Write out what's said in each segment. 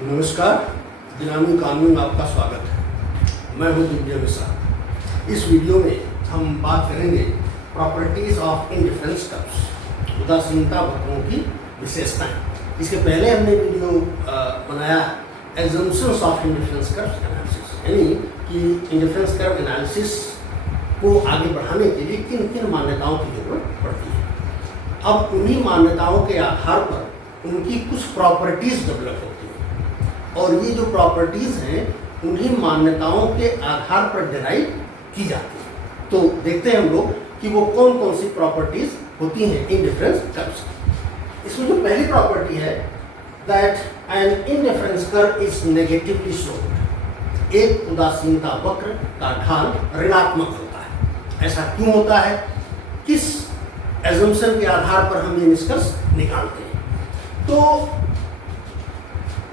नमस्कार, दिनामी कानून में आपका स्वागत है। मैं हूं दिव्य मिश्रा। इस वीडियो में हम बात करेंगे प्रॉपर्टीज ऑफ इंडिफरेंस कर्व्स, उदासीनता वक्रों की विशेषताएं। इसके पहले हमने वीडियो बनाया assumptions of indifference curves analysis, यानी कि इंडिफरेंस कर्व एनालिसिस को आगे बढ़ाने के लिए किन किन मान्यताओं की जरूरत पड़ती है। अब उन्हीं मान्यताओं के आधार पर उनकी कुछ प्रॉपर्टीज डेवलप होती हैं और ये जो प्रॉपर्टीज हैं उन्हीं मान्यताओं के आधार पर डिराइव की जाती है। तो देखते हैं हम लोग कि वो कौन कौन सी प्रॉपर्टीज होती हैं इंडिफरेंस कर्व्स। इसमें जो पहली प्रॉपर्टी है that an indifference curve is negatively sloped, एक उदासीनता वक्र का ढाल ऋणात्मक होता है। ऐसा क्यों होता है, किस एजम्पशन के आधार पर हम ये निष्कर्ष निकालते हैं? तो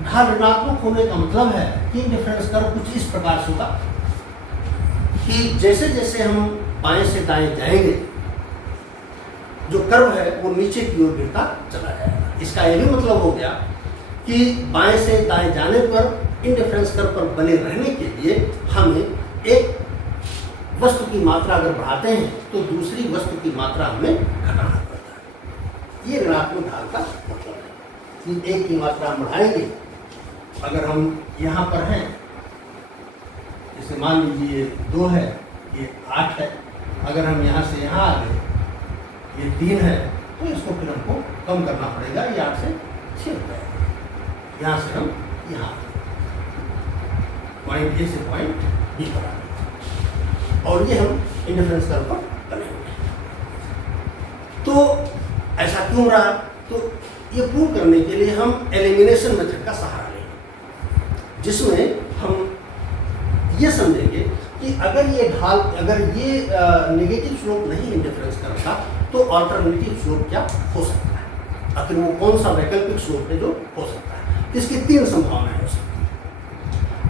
ढाल ऋणात्मक होने का मतलब है कि इंडिफरेंस कर्व कुछ इस प्रकार से होगा कि जैसे जैसे हम बाएं से दाएं जाएंगे जो कर्व है वो नीचे की ओर गिरता चला जाएगा। इसका यह भी मतलब हो गया कि बाएं से दाएं जाने पर इंडिफरेंस कर्व पर बने रहने के लिए हमें एक वस्तु की मात्रा अगर बढ़ाते हैं तो दूसरी वस्तु की मात्रा हमें घटाना पड़ता है। ये ऋणात्मक ढाल का मतलब है कि एक की मात्रा हम बढ़ाएंगे। अगर हम यहाँ पर हैं, जैसे मान लीजिए 2 है, ये 8 है, अगर हम यहाँ से यहाँ आ गए, ये 3 है, तो इसको फिर हमको कम करना पड़ेगा। ये 8 से 6 हो जाएगा। यहाँ से हम यहाँ पॉइंट ए से पॉइंट बी पर आ गए और ये हम इंडिफरेंस कर्व पर बने हुए हैं। तो ऐसा क्यों रहा? तो ये प्रूव करने के लिए हम एलिमिनेशन मेथड का सहारा लेंगे, जिसमें हम ये समझेंगे कि अगर ये ढाल, अगर ये नेगेटिव स्लोप नहीं इंडिफरेंस कर्व का, तो अल्टरनेटिव स्लोप क्या हो सकता है, आखिर वो कौन सा वैकल्पिक स्लोप है जो हो सकता है। इसकी 3 संभावनाएं हो सकती हैं।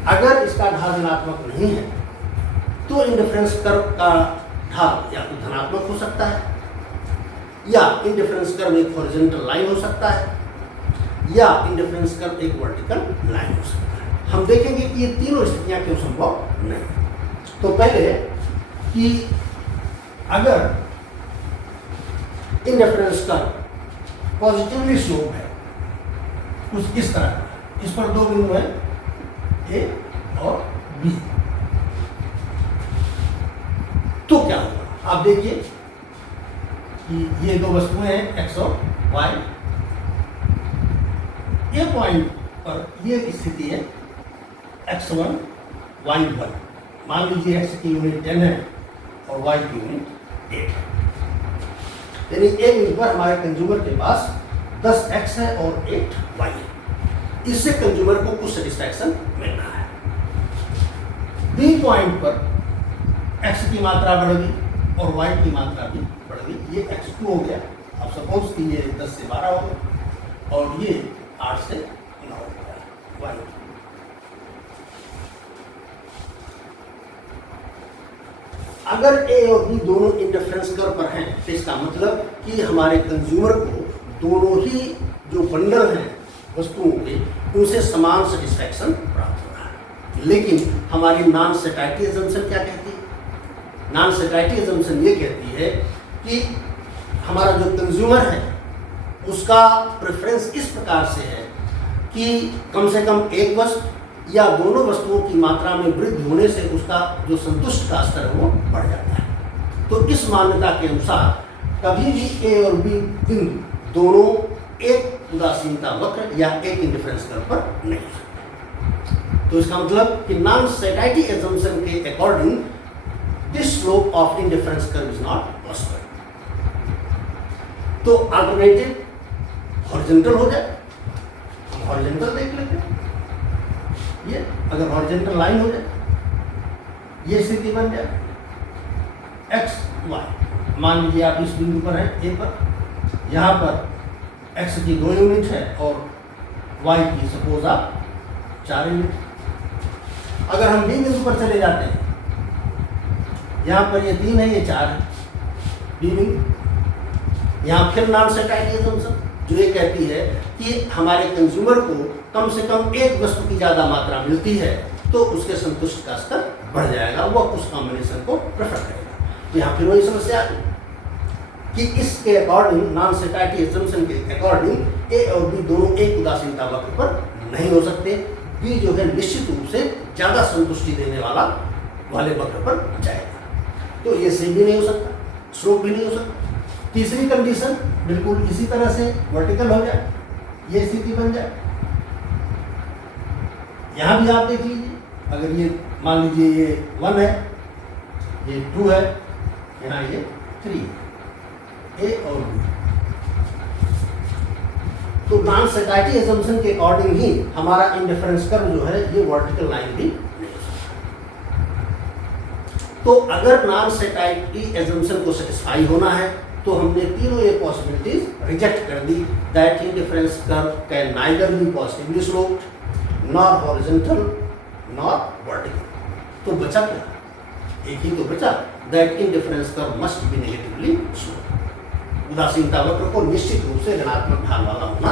अगर इसका ढाल ऋणात्मक नहीं है तो इंडिफरेंस कर्व का ढाल या तो धनात्मक हो सकता है, या इंडिफरेंस कर्व एक हॉरिजॉन्टल लाइन हो सकता है, या इंडिफरेंस कर्व एक वर्टिकल लाइन हो सकता है। हम देखेंगे कि ये तीनों स्थितियां क्यों संभव नहीं। तो पहले कि अगर इंडिफरेंस कर्व पॉजिटिवली स्लोप है कुछ इस तरह का, इस पर 2 बिंदु है ए और बी, तो क्या होगा? आप देखिए कि ये 2 वस्तुएं हैं x और y। ये पॉइंट पर ये स्थिति है x1 y1। मान लीजिए x की यूनिट 10 है और y की यूनिट 8 है, यानी एक बिंदु पर हमारे कंज्यूमर के पास 10x है और 8y है। इससे कंज्यूमर को कुछ सेटिस्फैक्शन मिल रहा है। बी पॉइंट पर x की मात्रा बढ़ गई और y की मात्रा भी बढ़ गई। ये x2 हो गया। अब सपोज कि ये 10 से 12 हो गया और ये 8 से 9 हो गया y। अगर a और b दोनों इंडिफरेंस कर्व पर हैं तो इसका मतलब कि हमारे कंज्यूमर को दोनों ही जो बंडल हैं वस्तुओं के, उनसे समान सेटिस्फैक्शन प्राप्त हो रहा है। लेकिन हमारी नॉन सेटाइटी अजम्पशन क्या कहती है? नॉन सेटाइटी अजम्पशन ये कहती है कि हमारा जो कंज्यूमर है उसका प्रेफरेंस इस प्रकार से है कि कम से कम एक वस्तु या दोनों वस्तुओं की मात्रा में वृद्धि होने से उसका जो संतुष्ट का स्तर है वो बढ़ जाता है। तो इस मान्यता के अनुसार कभी भी ए और बी बिंदु दोनों एक उदासीनता वक्र या एक इंडिफरेंस कर्व पर नहीं हो सकते। तो इसका मतलब कि नॉन सेटाइटी अजम्पशन के according this slope of indifference curve is not possible। तो अल्टरनेटिव हॉरिजॉन्टल हो जाए, हम हॉरिजॉन्टल देख लेते हैं। ये अगर हॉरिजॉन्टल लाइन हो जाए, ये स्थिति बन जाए x y। मान लीजिए आप इस बिंदु पर हैं ए पर, यहाँ पर x की 2 यूनिट है और y की सपोज आप 4 यूनिट। अगर हम बी बिंदु पर चले जाते हैं, यहाँ पर ये 3 है, ये 4 है, बी बिंदु। यहाँ फिर नॉन सेटाइटी अजम्पशन जो ये कहती है कि हमारे कंज्यूमर को कम से कम एक वस्तु की ज़्यादा मात्रा मिलती है तो उसके संतुष्टि का स्तर बढ़ जाएगा, वो उस कॉम्बिनेशन को प्रेफर करेगा। तो यहाँ फिर वही समस्या आ गई कि इसके अकॉर्डिंग, नॉन सेटाइटी एजम्पशन के अकॉर्डिंग ए और बी दोनों एक उदासीनता वक्र पर नहीं हो सकते। बी जो है निश्चित रूप से ज़्यादा संतुष्टि देने वाले वक्र पर जाएगा। तो ये सही भी नहीं हो सकता, स्लोप भी नहीं हो सकता। तीसरी कंडीशन बिल्कुल इसी तरह से वर्टिकल हो जाए, ये स्थिति बन जाए। यहाँ भी आप देख लीजिए, अगर ये मान लीजिए ये 1 है, ये 2 है, यहाँ ये 3 है, ए और बी। तो नॉन सेटाइटी एजम्पशन के अकॉर्डिंग ही हमारा इंडिफरेंस कर्व जो है ये वर्टिकल लाइन भी नहीं हो सकता। तो अगर नॉन सेटाइटी एजम्पशन को सेटिस्फाई होना है तो हमने तीनों ये पॉसिबिलिटीज रिजेक्ट कर दी। That indifference curve can neither be positively sloped nor horizontal nor vertical. तो बचा क्या? एक ही तो बचा, that indifference curve must be negatively sloped. उदासीनता वक्र को निश्चित रूप से ऋणात्मक ढाल वाला होना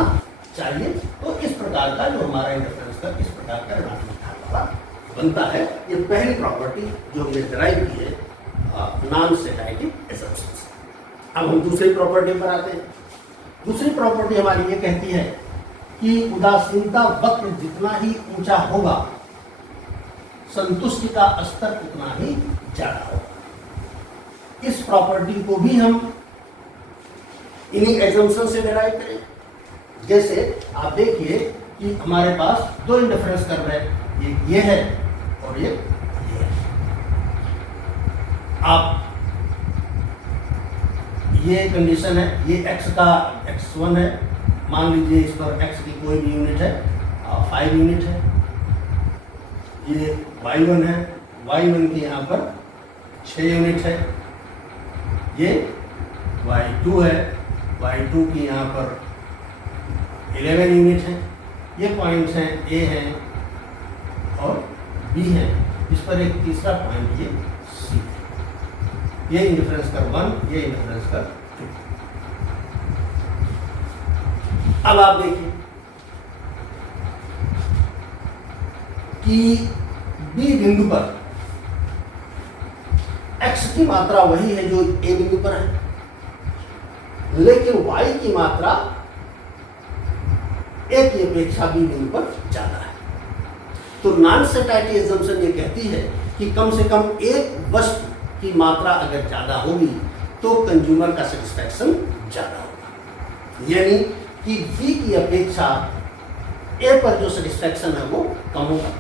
चाहिए। तो इस प्रकार का जो हमारा इंडिफरेंस कर्व इस प्रकार का ऋणात्मक ढाल वाला बनता है। ये पहली प्रॉपर्टी जो हमने डिराइव की है नॉन सेटाइटी एजम्पशन से। अब हम दूसरी प्रॉपर्टी पर आते हैं। दूसरी प्रॉपर्टी हमारी ये कहती है कि उदासीनता वक्र जितना ही ऊंचा होगा संतुष्टि का स्तर उतना ही ज्यादा होगा। इस प्रॉपर्टी को भी हम इन्हीं एजम्पशन से डिराइव करें। जैसे आप देखिए कि हमारे पास दो इंडिफरेंस कर्व है, एक ये है और ये है। आप ये कंडीशन है, ये x का x1 है, मान लीजिए इस पर x की कोई भी यूनिट है 5 यूनिट है। ये y1 है, y1 की यहाँ पर 6 यूनिट है। ये y2 है, y2 की यहाँ पर 11 यूनिट है। ये पॉइंट्स हैं A है और B है। इस पर एक तीसरा पॉइंट ये C है। ये इंडिफरेंस कर्व 1, ये इंडिफरेंस कर्व 2। अब आप देखिए कि B बिंदु पर x की मात्रा वही है जो A बिंदु पर है, लेकिन y की मात्रा A की अपेक्षा B बिंदु पर ज्यादा है। तो नॉन सेटाइटी एजम्पशन ये कहती है कि कम से कम एक वस्तु की मात्रा अगर ज्यादा होगी तो कंज्यूमर का सेटिस्फैक्शन ज्यादा होगा। यानी कि B की अपेक्षा A पर जो सेटिस्फैक्शन है वो कम होगा,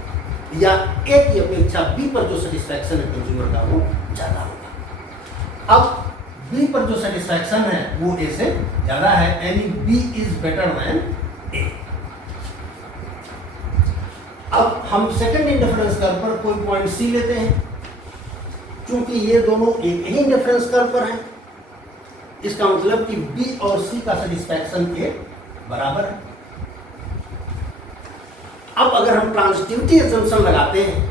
या A की अपेक्षा B पर जो सेटिस्फैक्शन है कंज्यूमर का वो ज्यादा होगा। अब B पर जो सेटिस्फैक्शन है वो A से ज्यादा है, यानी B is better than A। अब हम सेकंड इंडिफरेंस कर्व पर कोई पॉइंट C लेते हैं। चूंकि ये दोनों एक ही इंडिफरेंस कर्व पर हैं, इसका मतलब कि B और C का सेटिस्फैक्शन A बराबर है। अब अगर हम ट्रांजिटिविटी एजम्पशन लगाते हैं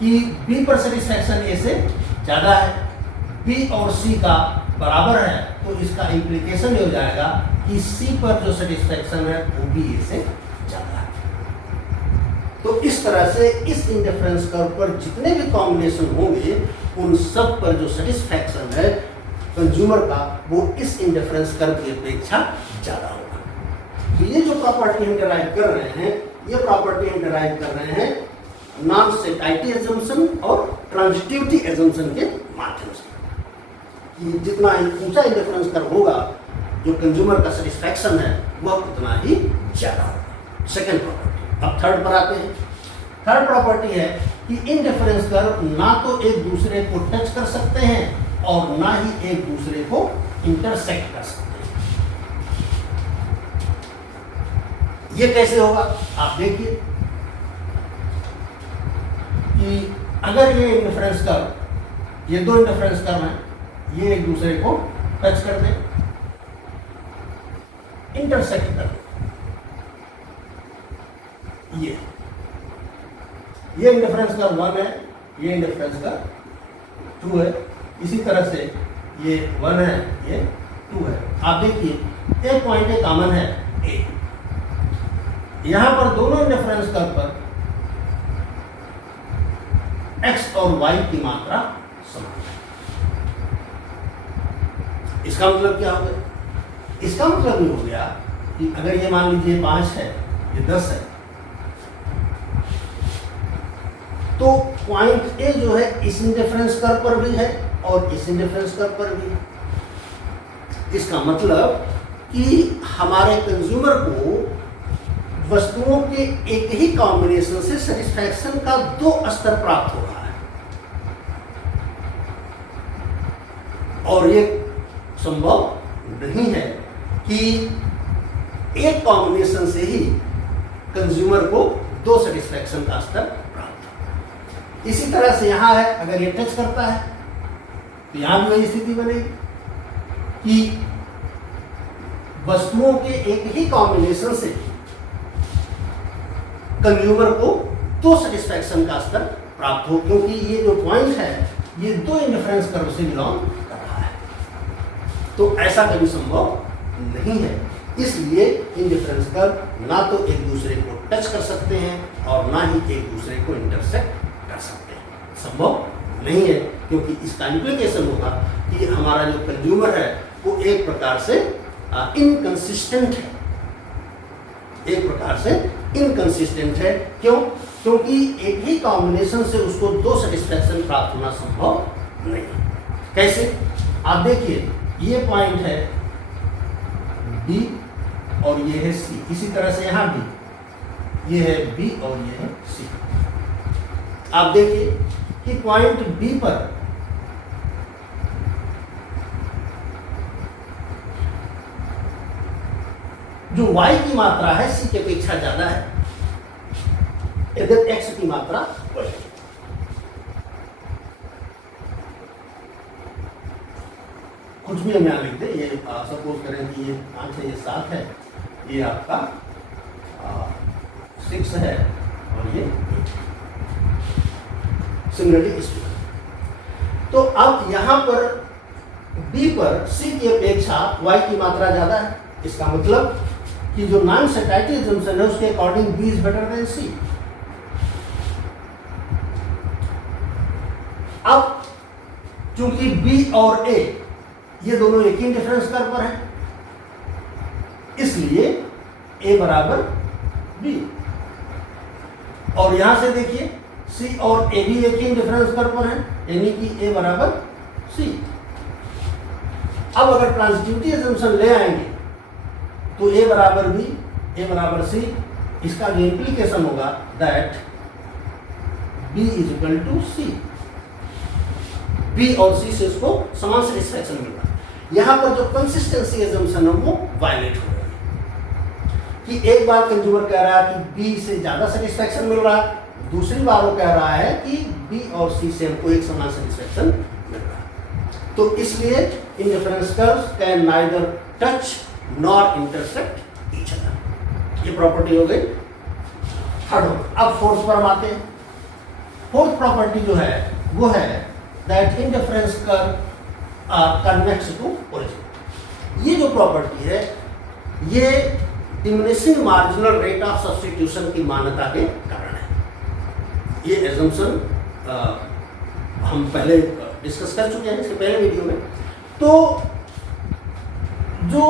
कि B पर सेटिस्फैक्शन A से ज्यादा है, B और C का बराबर है, तो इसका इंप्लीकेशन ये हो जाएगा कि C पर जो सेटिस्फैक्शन है वो भी A से ज्यादा है। तो इस तरह से इस इंडिफरेंस कर्व पर जितने भी कॉम्बिनेशन होंगे उन सब पर जो सेटिस्फैक्शन है कंज्यूमर का वो इस इंडिफरेंस कर्व की अपेक्षा ज्यादा होगा। तो ये जो प्रॉपर्टी हम डिराइव कर रहे हैं, ये प्रॉपर्टी हम डिराइव कर रहे हैं नॉन सेटाइटी एजम्पशन और ट्रांजिटिविटी एजम्पशन के माध्यम से, कि जितना ऊंचा इंडिफरेंस कर्व होगा जो कंज्यूमर का सेटिस्फैक्शन है वह उतना ही ज्यादा होगा। Second property. अब थर्ड पर आते हैं। थर्ड प्रॉपर्टी है कि इंडिफरेंस कर्व ना तो एक दूसरे को टच कर सकते हैं और ना ही एक दूसरे को इंटरसेक्ट कर सकते हैं। ये कैसे होगा? आप देखिए कि अगर ये इंडिफरेंस कर्व, ये दो इंडिफरेंस कर्व हैं, ये एक दूसरे को टच कर दें, इंटरसेक्ट कर दें, ये इंडिफरेंस कर्व 1 है, ये इंडिफरेंस कर्व 2 है। इसी तरह से ये 1 है, ये 2 है। आप देखिए एक पॉइंट ए कॉमन है ए। यहां पर दोनों इंडिफरेंस कर्व पर x और y की मात्रा समान है। इसका मतलब क्या हो गया? इसका मतलब ये हो गया कि अगर ये मान लीजिए 5 है, ये 10 है, तो पॉइंट ए जो है इस इंडिफरेंस कर्व पर भी है और इस इंडिफरेंस कर्व पर भी है। इसका मतलब कि हमारे कंज्यूमर को वस्तुओं के एक ही कॉम्बिनेशन से सेटिस्फैक्शन का 2 स्तर प्राप्त हो रहा है, और ये संभव नहीं है कि एक कॉम्बिनेशन से ही कंज्यूमर को 2 सेटिस्फैक्शन का स्तर प्राप्त हो। इसी तरह से यहां है, अगर ये टच करता है तो यहां भी वही स्थिति बनेगी कि वस्तुओं के एक ही कॉम्बिनेशन से कंज्यूमर को 2 सेटिस्फैक्शन का स्तर प्राप्त हो, क्योंकि ये जो पॉइंट है ये 2 इंडिफरेंस कर्व से बिलोंग कर रहा है। तो ऐसा कभी संभव नहीं है। इसलिए इंडिफरेंस कर्व ना तो एक दूसरे को टच कर सकते हैं और ना ही एक दूसरे को इंटरसेक्ट कर सकते हैं, संभव नहीं है, क्योंकि इसका इंप्लीकेशन होगा कि हमारा जो कंज्यूमर है वो एक प्रकार से इनकंसिस्टेंट है, एक प्रकार से इनकंसिस्टेंट है। क्यों? क्योंकि एक ही कॉम्बिनेशन से उसको 2 सेटिस्फैक्शन प्राप्त होना संभव नहीं। कैसे? आप देखिए, ये पॉइंट है B और ये है C, इसी तरह से यहां भी ये है B और ये है C। आप देखिए कि पॉइंट B पर जो y की मात्रा है C की अपेक्षा ज्यादा है, इधर x की मात्रा बढ़ेगी। कुछ भी हम यहाँ लिख दें, ये सपोज करें कि ये 5 है, ये 7 है, ये आपका 6 है और ये 8। सिमिलरली इस तो अब यहाँ पर B पर C की अपेक्षा y की मात्रा ज्यादा है। इसका मतलब कि जो नॉन सेटाइटी अजम्पशन है उसके according B is better than C। अब चूंकि B और A ये दोनों एक ही डिफरेंस कर्व पर हैं, इसलिए A बराबर B। और यहां से देखिए C और A भी एक ही डिफरेंस कर्व पर हैं, यानी कि A बराबर C। अब अगर ट्रांजिटिविटी अजम्पशन ले आएंगे तो A बराबर B, A बराबर C, इसका जो इंप्लीकेशन होगा that B is equal to C। B और C से इसको समान सेटिस्फैक्शन मिल रहा है। यहां पर जो कंसिस्टेंसी अजम्पशन है वो वायलेट हो रही है कि एक बार कंज्यूमर कह रहा है कि B से ज्यादा सेटिस्फैक्शन मिल रहा है, दूसरी बार वो कह रहा है कि B और C से हमको एक समान सेटिस्फैक्शन मिल रहा है। तो इसलिए indifference curves can neither touch nor intersect each other. ये प्रॉपर्टी हो गई थर्ड। अब फोर्थ पर हम आते हैं। फोर्थ प्रॉपर्टी जो है वो है that indifference curve are convex to origin. ये जो प्रॉपर्टी है ये diminishing marginal rate of substitution की मान्यता के कारण है। ये एजम्पशन हम पहले डिस्कस कर चुके हैं इसके पहले वीडियो में। तो जो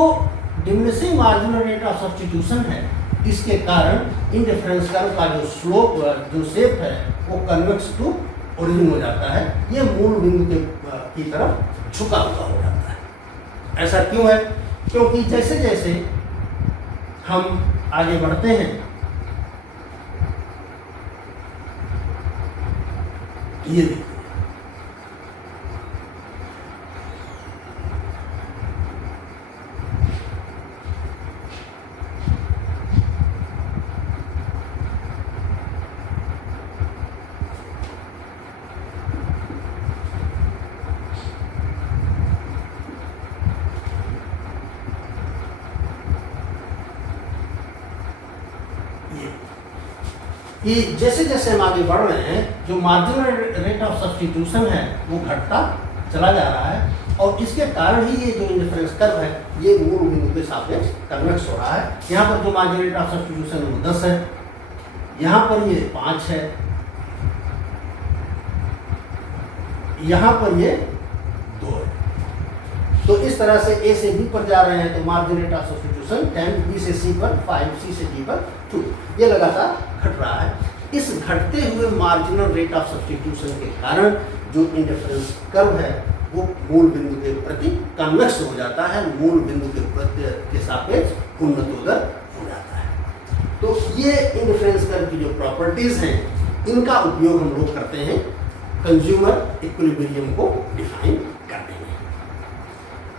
diminishing marginal rate of substitution है इसके कारण इंडिफरेंस कर्व का जो स्लोप जो शेप है वो कन्वेक्स टू ओरिजिन हो जाता है, ये मूल बिंदु की तरफ झुका हुआ हो जाता है। ऐसा क्यों है? क्योंकि जैसे जैसे हम आगे बढ़ते हैं ये देखिए कि जैसे जैसे हम आगे बढ़ रहे हैं जो मार्जिनल रेट ऑफ सब्स्टिट्यूशन है वो घटता चला जा रहा है, और इसके कारण ही ये जो इंडिफरेंस कर्व है ये मूल बिंदु के सापेक्ष कन्वेक्स हो रहा है। यहाँ पर जो मार्जिनल रेट ऑफ सब्स्टिट्यूशन है वो 10 है, यहाँ पर ये 5 है, यहाँ पर ये 2 है। तो इस तरह से ए से बी पर जा रहे हैं तो marginal rate of substitution 10, B से सी पर 5, सी से डी पर 2, ये लगातार घट रहा है। इस घटते हुए मार्जिनल रेट ऑफ सब्स्टिट्यूशन के कारण जो इंडिफरेंस कर्व है वो मूल बिंदु के प्रति कन्वेक्स हो जाता है, मूल बिंदु के सापेक्ष उन्नतोदर हो जाता है। तो ये इंडिफरेंस कर्व की जो प्रॉपर्टीज हैं इनका उपयोग हम लोग करते हैं कंज्यूमर इक्विलिब्रियम को डिफाइन करने में।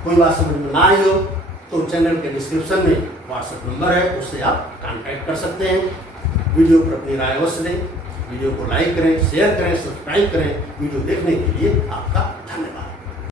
कोई बात समझ में ना आई हो तो चैनल के डिस्क्रिप्शन में व्हाट्सएप नंबर है, उससे आप कांटेक्ट कर सकते हैं। वीडियो पर अपनी राय अवश्य दें, वीडियो को लाइक करें, शेयर करें, सब्सक्राइब करें। वीडियो देखने के लिए आपका